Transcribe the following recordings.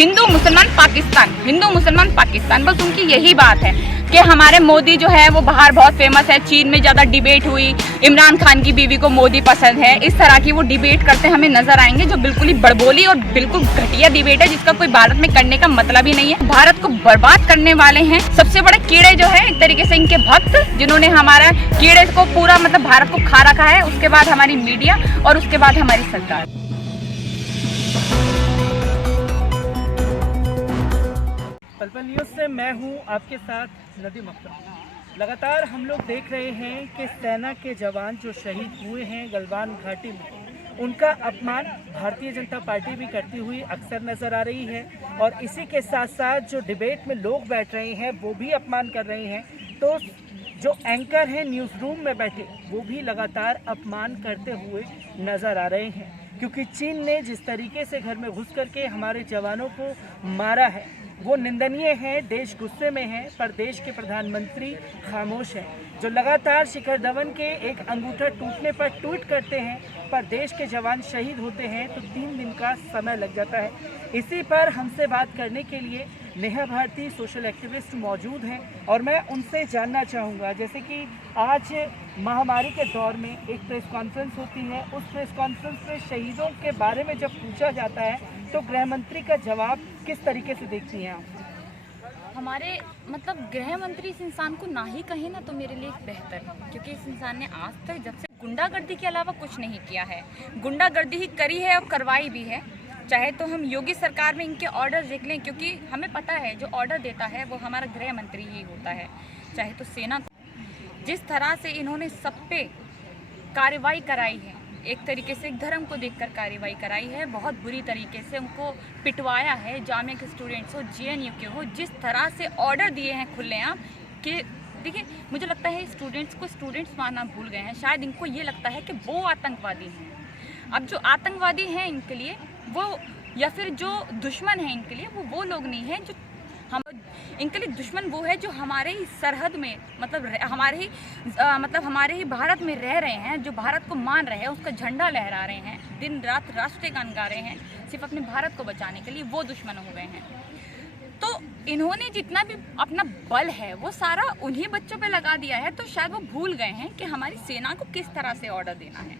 हिंदू मुसलमान पाकिस्तान, बस उनकी यही बात है कि हमारे मोदी जो है वो बाहर बहुत फेमस है, चीन में ज़्यादा डिबेट हुई, इमरान खान की बीवी को मोदी पसंद है, इस तरह की वो डिबेट करते हमें नजर आएंगे जो बिल्कुल ही बड़बोली और बिल्कुल घटिया डिबेट है, जिसका कोई भारत में करने का मतलब ही नहीं है। भारत को बर्बाद करने वाले हैं सबसे बड़े कीड़े जो है एक तरीके से इनके भक्त, जिन्होंने हमारा कीड़े को पूरा मतलब भारत को खा रखा है, उसके बाद हमारी मीडिया और उसके बाद हमारी सरकार। पल न्यूज़ से मैं हूं आपके साथ नदीम अख्तर। लगातार हम लोग देख रहे हैं कि सेना के जवान जो शहीद हुए हैं गलवान घाटी में, उनका अपमान भारतीय जनता पार्टी भी करती हुई अक्सर नज़र आ रही है, और इसी के साथ साथ जो डिबेट में लोग बैठ रहे हैं वो भी अपमान कर रहे हैं। तो जो एंकर हैं न्यूज़ रूम में बैठे वो भी लगातार अपमान करते हुए नज़र आ रहे हैं, क्योंकि चीन ने जिस तरीके से घर में घुस करके हमारे जवानों को मारा है वो निंदनीय है। देश गुस्से में है, पर देश के प्रधानमंत्री खामोश हैं, जो लगातार शिखर धवन के एक अंगूठा टूटने पर ट्वीट करते हैं, पर देश के जवान शहीद होते हैं तो 3 दिन का समय लग जाता है। इसी पर हमसे बात करने के लिए नेहा भारती सोशल एक्टिविस्ट मौजूद हैं, और मैं उनसे जानना चाहूँगा, जैसे कि आज महामारी के दौर में एक प्रेस कॉन्फ्रेंस होती है, उस प्रेस कॉन्फ्रेंस में शहीदों के बारे में जब पूछा जाता है तो गृह मंत्री का जवाब किस तरीके से देखती हैं आप? हमारे मतलब गृह मंत्री इस इंसान को ना ही कहे ना तो मेरे लिए बेहतर है, क्योंकि इस इंसान ने आज तक जब से गुंडागर्दी के अलावा कुछ नहीं किया है। गुंडागर्दी ही करी है और करवाई भी है। चाहे तो हम योगी सरकार में इनके ऑर्डर देख लें, क्योंकि हमें पता है जो ऑर्डर देता है वो हमारा गृह मंत्री ही होता है। चाहे तो सेना को जिस तरह से इन्होंने सब पे कार्रवाई कराई है, एक तरीके से एक धर्म को देखकर कार्रवाई कराई है, बहुत बुरी तरीके से उनको पिटवाया है। जामिया के स्टूडेंट्स हो, JNU के हो, जिस तरह से ऑर्डर दिए हैं खुलेआम कि देखिए, मुझे लगता है स्टूडेंट्स को स्टूडेंट्स मानना भूल गए हैं। शायद इनको ये लगता है कि वो आतंकवादी हैं। अब जो आतंकवादी हैं इनके लिए वो, या फिर जो दुश्मन है इनके लिए वो लोग नहीं हैं। जो हम इनके लिए दुश्मन वो है जो हमारे ही सरहद में मतलब हमारे ही भारत में रह रहे हैं, जो भारत को मान रहे हैं, उसका झंडा लहरा रहे हैं, दिन रात राष्ट्रीय गान गा रहे हैं सिर्फ अपने भारत को बचाने के लिए, वो दुश्मन हो गए हैं। तो इन्होंने जितना भी अपना बल है वो सारा उन्हीं बच्चों पे लगा दिया है, तो शायद वो भूल गए हैं कि हमारी सेना को किस तरह से ऑर्डर देना है।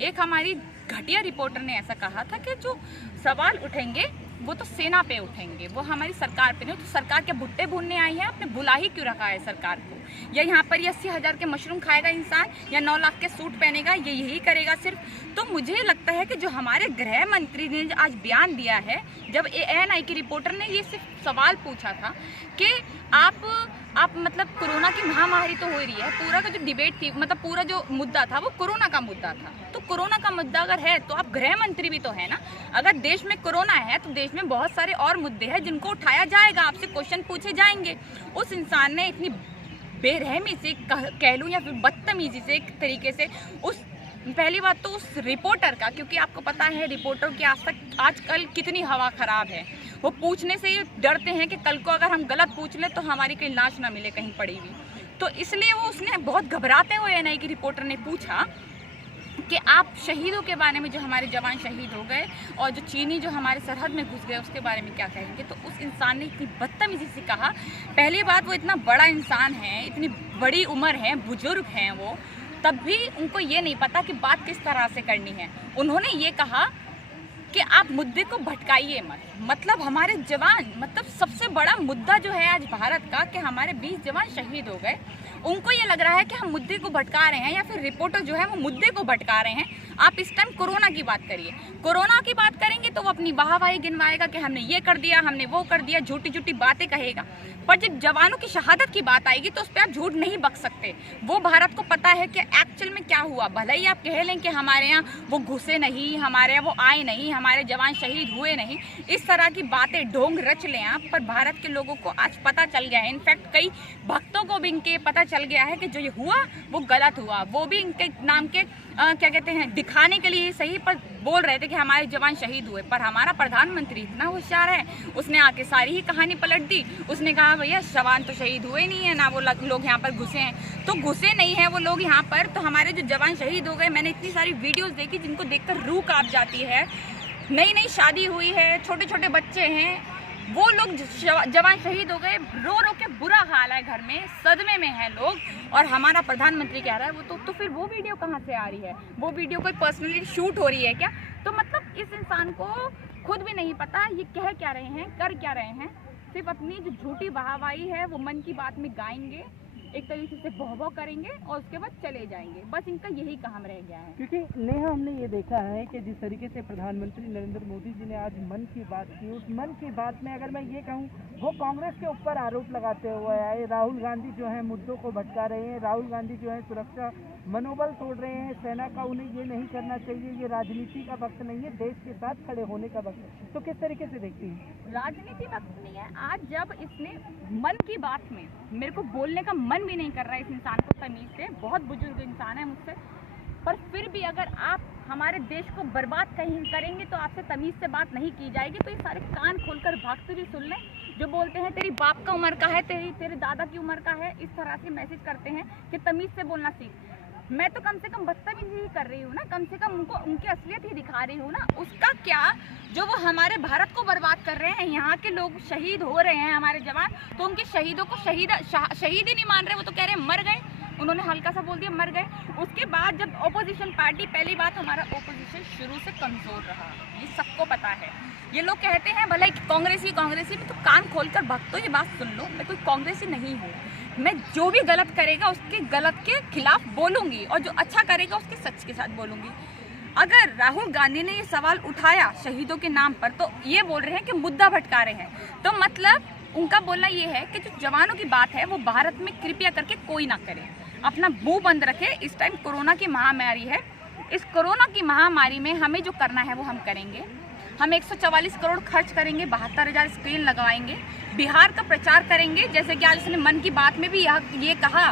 एक हमारी घटिया रिपोर्टर ने ऐसा कहा था कि जो सवाल उठेंगे वो तो सेना पे उठेंगे, वो हमारी सरकार पे नहीं। तो सरकार क्या भुट्टे भूनने आई है? आपने बुला ही क्यों रखा है सरकार को? या यहाँ पर 80,000 के मशरूम खाएगा इंसान, या 9 लाख के सूट पहनेगा, ये यही करेगा सिर्फ? तो मुझे लगता है कि जो हमारे गृह मंत्री ने आज बयान दिया है, जब ANI की रिपोर्टर ने ये सिर्फ सवाल पूछा था कि आप मतलब कोरोना की महामारी तो हो रही है, पूरा का जो डिबेट थी मतलब पूरा जो मुद्दा था वो कोरोना का मुद्दा था। तो कोरोना का मुद्दा अगर है तो आप गृह मंत्री भी तो है ना। अगर देश में कोरोना है तो देश में बहुत सारे और मुद्दे हैं जिनको उठाया जाएगा, आपसे क्वेश्चन पूछे जाएंगे। उस इंसान ने इतनी बेरहमी से कह लूँ या फिर बदतमीजी से एक तरीके से उस, पहली बात तो उस रिपोर्टर का, क्योंकि आपको पता है रिपोर्टर की आजकल कितनी हवा खराब है, वो पूछने से ही डरते हैं कि कल को अगर हम गलत पूछ लें तो हमारी कहीं लाश ना मिले कहीं पड़ी हुई। तो इसलिए वो उसने बहुत घबराते हुए ANI की रिपोर्टर ने पूछा कि आप शहीदों के बारे में, जो हमारे जवान शहीद हो गए और जो चीनी जो हमारे सरहद में घुस गए, उसके बारे में क्या कहेंगे। तो उस इंसान ने इतनी बदतमीजी से कहा। पहली बात, वो इतना बड़ा इंसान है, इतनी बड़ी उम्र है, बुजुर्ग हैं वो, तब भी उनको ये नहीं पता कि बात किस तरह से करनी है। उन्होंने ये कहा कि आप मुद्दे को भटकाइए मत। मतलब हमारे जवान, मतलब सबसे बड़ा मुद्दा जो है आज भारत का कि हमारे 20 जवान शहीद हो गए, उनको ये लग रहा है कि हम मुद्दे को भटका रहे हैं, या फिर रिपोर्टर जो है वो मुद्दे को भटका रहे हैं। आप इस टाइम कोरोना की बात करिए, कोरोना की बात करेंगे तो वो अपनी वाहवाही गिनवाएगा कि हमने ये कर दिया, हमने वो कर दिया, झूठी झूठी बातें कहेगा। पर जब जवानों की शहादत की बात आएगी तो उस पर आप झूठ नहीं बक सकते। वो भारत को पता है कि एक्चुअल में क्या हुआ। भले ही आप कह लें कि हमारे यहाँ वो घुसे नहीं, हमारे यहाँ वो आए नहीं, हमारे जवान शहीद हुए नहीं, इस तरह की बातें ढोंग रच लें आप, पर भारत के लोगों को आज पता चल गया है। इनफैक्ट कई भक्तों को भी इनके पता चल गया है कि जो ये हुआ वो गलत हुआ। वो भी इनके नाम के क्या कहते हैं, दिखाने के लिए सही पर बोल रहे थे कि हमारे जवान शहीद हुए। पर हमारा प्रधानमंत्री इतना होशियार है, उसने आके सारी ही कहानी पलट दी। उसने कहा भैया जवान तो शहीद हुए नहीं है ना, वो लोग यहाँ पर घुसे हैं। तो घुसे नहीं है वो लोग यहाँ पर, तो हमारे जो जवान शहीद हो गए, मैंने इतनी सारी वीडियोस देखी जिनको देखकर रूह कांप जाती है। नई नई शादी हुई है, छोटे छोटे बच्चे हैं, वो लोग जवान शहीद हो गए, रो रो के बुरा हाल है, घर में सदमे में हैं लोग, और हमारा प्रधानमंत्री कह रहा है वो तो फिर वो वीडियो कहाँ से आ रही है? वो वीडियो कोई पर्सनली शूट हो रही है क्या? तो मतलब इस इंसान को खुद भी नहीं पता ये कह क्या रहे हैं, कर क्या रहे हैं। सिर्फ अपनी जो झूठी वाहवाही है वो मन की बात में गाएंगे, एक तरीके से बहबह करेंगे और उसके बाद चले जाएंगे। बस इनका यही काम रह गया है। क्योंकि नेहा, हमने ये देखा है कि जिस तरीके से प्रधानमंत्री नरेंद्र मोदी जी ने आज मन की बात की, उस मन की बात में अगर मैं ये कहूँ, वो कांग्रेस के ऊपर आरोप लगाते हुए आए। राहुल गांधी जो है मुद्दों को भटका रहे हैं, राहुल गांधी जो है सुरक्षा मनोबल तोड़ रहे हैं सेना का, उन्हें ये नहीं करना चाहिए, ये राजनीति का वक्त नहीं है, देश के साथ खड़े होने का वक्त है। तो किस तरीके से देखती हैं? राजनीति वक्त नहीं है। आज जब इसने मन की बात में, मेरे को बोलने का मन भी नहीं कर रहा है इस इंसान को तमीज से, बहुत बुजुर्ग इंसान है मुझसे, पर फिर भी अगर आप हमारे देश को बर्बाद कहीं करेंगे तो आपसे तमीज से बात नहीं की जाएगी। तो ये सारे कान खोलकर भागते भी सुन लें। जो बोलते हैं तेरी बाप का उम्र का है, तेरे दादा की उम्र का है, इस तरह से मैसेज करते हैं कि तमीज से बोलना सीख। मैं तो कम से कम बदतमीजी ही कर रही हूँ ना, कम से कम उनको उनकी असलियत ही दिखा रही हूँ ना। उसका क्या जो वो हमारे भारत को बर्बाद कर रहे हैं, यहाँ के लोग शहीद हो रहे हैं हमारे जवान, तो उनके शहीदों को शहीद ही नहीं मान रहे। वो तो कह रहे हैं मर गए, उन्होंने हल्का सा बोल दिया मर गए। उसके बाद जब ओपोजिशन पार्टी, पहली बात हमारा ओपोजिशन शुरू से कमजोर रहा, ये सबको पता है। ये लोग कहते हैं भले कांग्रेसी में, तो कान खोलकर भक्तों ये बात सुन लो, मैं कोई कांग्रेसी नहीं हूँ। मैं जो भी गलत करेगा उसके गलत के खिलाफ बोलूँगी, और जो अच्छा करेगा उसके सच के साथ बोलूँगी। अगर राहुल गांधी ने ये सवाल उठाया शहीदों के नाम पर, तो ये बोल रहे हैं कि मुद्दा भटका रहे हैं, तो मतलब उनका बोलना ये है कि जो जवानों की बात है वो भारत में कृपया करके कोई ना करे, अपना मुंह बंद रखे। इस टाइम कोरोना की महामारी है, इस कोरोना की महामारी में हमें जो करना है वो हम करेंगे। हम 144 करोड़ खर्च करेंगे, 72,000 स्क्रीन लगवाएंगे, बिहार का प्रचार करेंगे। जैसे कि आज उसने मन की बात में भी ये कहा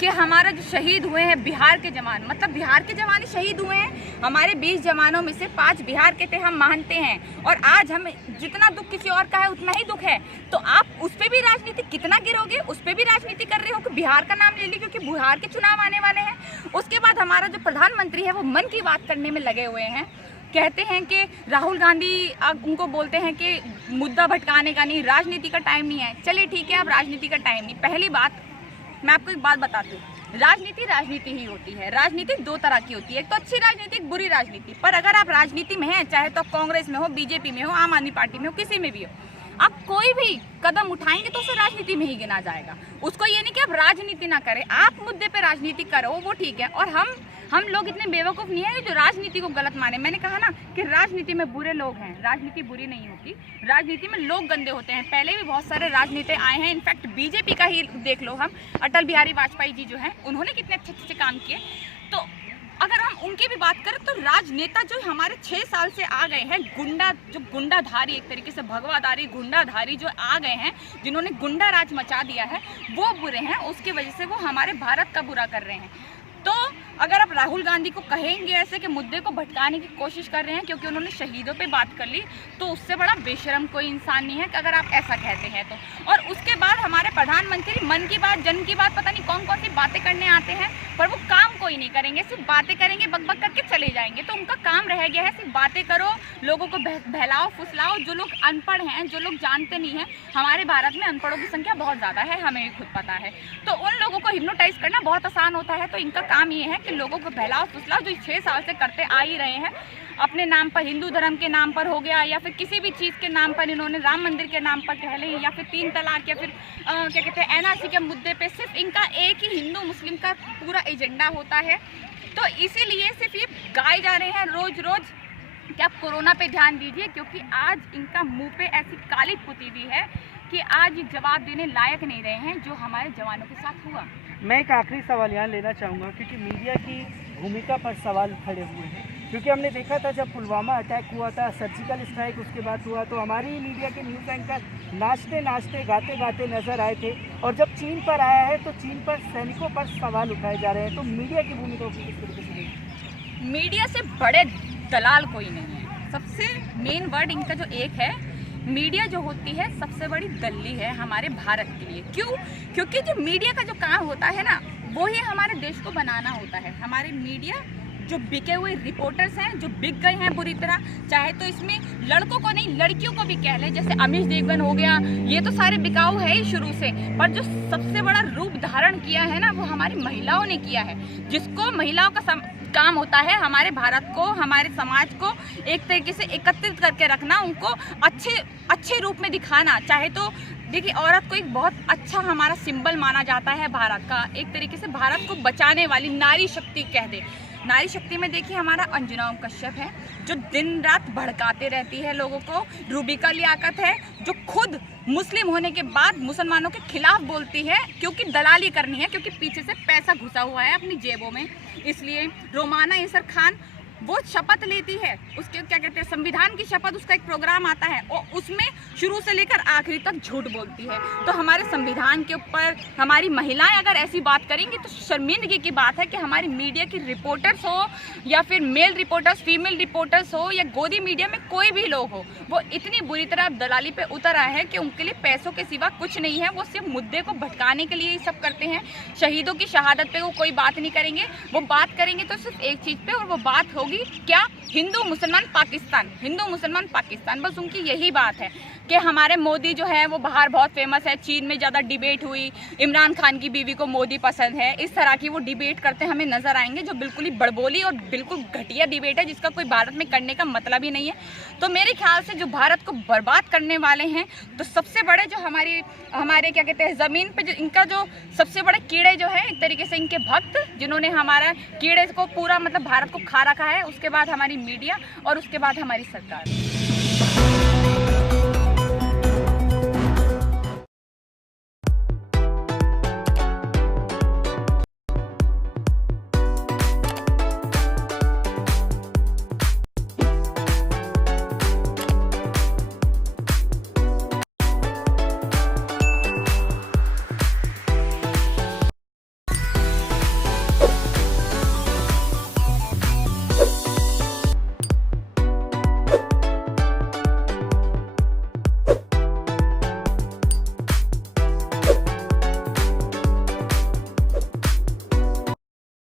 कि हमारा जो शहीद हुए हैं बिहार के जवान, मतलब बिहार के जवान ही शहीद हुए हैं। हमारे 20 जवानों में से 5 बिहार के थे, हम मानते हैं। और आज हम जितना दुख किसी और का है उतना ही दुख है, तो आप उस पर भी राजनीति कितना गिरोगे? उस पर भी राजनीति कर रहे हो कि बिहार का नाम ले ली, क्योंकि बिहार के चुनाव आने वाले हैं। उसके बाद हमारा जो प्रधानमंत्री है वो मन की बात करने में लगे हुए हैं। कहते हैं कि राहुल गांधी, उनको बोलते हैं कि मुद्दा भटकाने का नहीं, राजनीति का टाइम नहीं है। चलिए ठीक है, अब राजनीति का टाइम नहीं। पहली बात मैं आपको एक बात बताती हूँ, राजनीति ही होती है। राजनीति 2 तरह की होती है, एक तो अच्छी राजनीति, एक बुरी राजनीति। पर अगर आप राजनीति में हैं, चाहे तो कांग्रेस में हो, बीजेपी में हो, आम आदमी पार्टी में हो, किसी में भी हो, आप कोई भी कदम उठाएंगे तो उसे राजनीति में ही गिना जाएगा। उसको ये नहीं कि आप राजनीति ना करें, आप मुद्दे पे राजनीति करो, वो ठीक है। और हम लोग इतने बेवकूफ़ नहीं है जो राजनीति को गलत माने। मैंने कहा ना कि राजनीति में बुरे लोग हैं, राजनीति बुरी नहीं होती, राजनीति में लोग गंदे होते हैं। पहले भी बहुत सारे राजनीति आए हैं, इनफैक्ट बीजेपी का ही देख लो, हम अटल बिहारी वाजपेयी जी जो हैं उन्होंने कितने अच्छे अच्छे काम किए। तो अगर हम उनकी भी बात करें तो राजनेता जो हमारे 6 साल से आ गए हैं, गुंडाधारी, एक तरीके से भगवाधारी गुंडाधारी जो आ गए हैं, जिन्होंने गुंडा राज मचा दिया है, वो बुरे हैं। उसकी वजह से वो हमारे भारत का बुरा कर रहे हैं। तो अगर आप राहुल गांधी को कहेंगे ऐसे कि मुद्दे को भटकाने की कोशिश कर रहे हैं क्योंकि उन्होंने शहीदों पे बात कर ली, तो उससे बड़ा बेशरम कोई इंसान नहीं है कि अगर आप ऐसा कहते हैं तो। और उसके बाद हमारे प्रधानमंत्री मन की बात, जन की बात, पता नहीं कौन कौन सी बातें करने आते हैं, पर वो काम कोई नहीं करेंगे, सिर्फ बातें करेंगे, बकबक करके चले जाएंगे। तो उनका काम रह गया है सिर्फ बातें करो, लोगों को बहलाओ फुसलाओ। जो लोग अनपढ़ हैं, जो लोग जानते नहीं हैं, हमारे भारत में अनपढ़ों की संख्या बहुत ज़्यादा है, हमें भी खुद पता है। तो उन लोगों को हिप्नोटाइज करना बहुत आसान होता है। तो इनका काम ये है कि लोगों को बहलाओ फुसलाओ, जो 6 साल से करते आ ही रहे हैं। अपने नाम पर, हिंदू धर्म के नाम पर हो गया, या फिर किसी भी चीज़ के नाम पर, इन्होंने राम मंदिर के नाम पर कह लें, या फिर 3 तलाक, या फिर क्या कहते हैं एनआरसी के मुद्दे पे सिर्फ इनका एक ही हिंदू मुस्लिम का पूरा एजेंडा होता है। तो इसीलिए सिर्फ ये गाए जा रहे हैं रोज रोज कि आप कोरोना पे ध्यान दीजिए, क्योंकि आज इनका मुंह पे ऐसी काली पुती हुई है कि आज ये जवाब देने लायक नहीं रहे हैं जो हमारे जवानों के साथ हुआ। मैं एक आखिरी सवाल यहाँ लेना चाहूँगा, क्योंकि मीडिया की भूमिका पर सवाल खड़े हुए हैं। क्योंकि हमने देखा था जब पुलवामा अटैक हुआ था, सर्जिकल स्ट्राइक उसके बाद हुआ, तो हमारी मीडिया के न्यूज़ एंकर नाचते नाचते गाते गाते नजर आए थे। और जब चीन पर आया है तो चीन पर सैनिकों पर सवाल उठाए जा रहे हैं। तो मीडिया की भूमिका को किस तरीके से देखिए? मीडिया से बड़े दलाल कोई नहीं है। सबसे मेन वर्ड इनका जो एक है, मीडिया जो होती है सबसे बड़ी दल्ली है हमारे भारत के लिए। क्यों? क्योंकि जो मीडिया का जो काम होता है ना, वो ही हमारे देश को बनाना होता है। हमारे मीडिया जो बिके हुए रिपोर्टर्स हैं, जो बिक गए हैं बुरी तरह, चाहे तो इसमें लड़कों को नहीं लड़कियों को भी कह लें, जैसे अमीश देवगन हो गया, ये तो सारे बिकाऊ है ही शुरू से, पर जो सबसे बड़ा रूप धारण किया है ना वो हमारी महिलाओं ने किया है, जिसको महिलाओं का काम होता है हमारे भारत को, हमारे समाज को एक तरीके से एकत्रित करके रखना, उनको अच्छे रूप में दिखाना। चाहे तो देखिए औरत को एक बहुत अच्छा हमारा सिंबल माना जाता है भारत का, एक तरीके से भारत को बचाने वाली नारी शक्ति कह दे। नारी शक्ति में देखिए हमारा अंजुना ओम कश्यप है, जो दिन रात भड़काते रहती है लोगों को। रूबिका लियाकत है, जो खुद मुस्लिम होने के बाद मुसलमानों के खिलाफ बोलती है, क्योंकि दलाली करनी है, क्योंकि पीछे से पैसा घुसा हुआ है अपनी जेबों में। इसलिए रोमाना इसर खान वो शपथ लेती है, उसके क्या कहते हैं संविधान की शपथ, उसका एक प्रोग्राम आता है और उसमें शुरू से लेकर आखिरी तक झूठ बोलती है। तो हमारे संविधान के ऊपर हमारी महिलाएं अगर ऐसी बात करेंगी तो शर्मिंदगी की बात है कि हमारी मीडिया की रिपोर्टर्स हो या फिर मेल रिपोर्टर्स, फीमेल रिपोर्टर्स हो या गोदी मीडिया में कोई भी लोग हो, वो इतनी बुरी तरह दलाली पे उतर आए हैं कि उनके लिए पैसों के सिवा कुछ नहीं है। वो सिर्फ मुद्दे को भटकाने के लिए ही सब करते हैं। शहीदों की शहादत पे वो कोई बात नहीं करेंगे, वो बात करेंगे तो सिर्फ एक चीज़ पे, और वो बात होगी क्या, हिंदू मुसलमान पाकिस्तान, हिंदू मुसलमान पाकिस्तान। बस उनकी यही बात है कि हमारे मोदी जो है वो बाहर बहुत फेमस है, चीन में ज़्यादा डिबेट हुई, इमरान खान की बीवी को मोदी पसंद है, इस तरह की वो डिबेट करते हमें नजर आएंगे, जो बिल्कुल ही बड़बोली और बिल्कुल घटिया डिबेट है, जिसका कोई भारत में करने का मतलब ही नहीं है। तो मेरे ख्याल से जो भारत को बर्बाद करने वाले हैं, तो सबसे बड़े जो हमारे क्या कहते हैं ज़मीन पे जो इनका जो सबसे बड़े कीड़े जो है, एक तरीके से इनके भक्त, जिन्होंने हमारा कीड़े को पूरा मतलब भारत को खा रखा है, उसके बाद हमारी मीडिया और उसके बाद हमारी सरकार।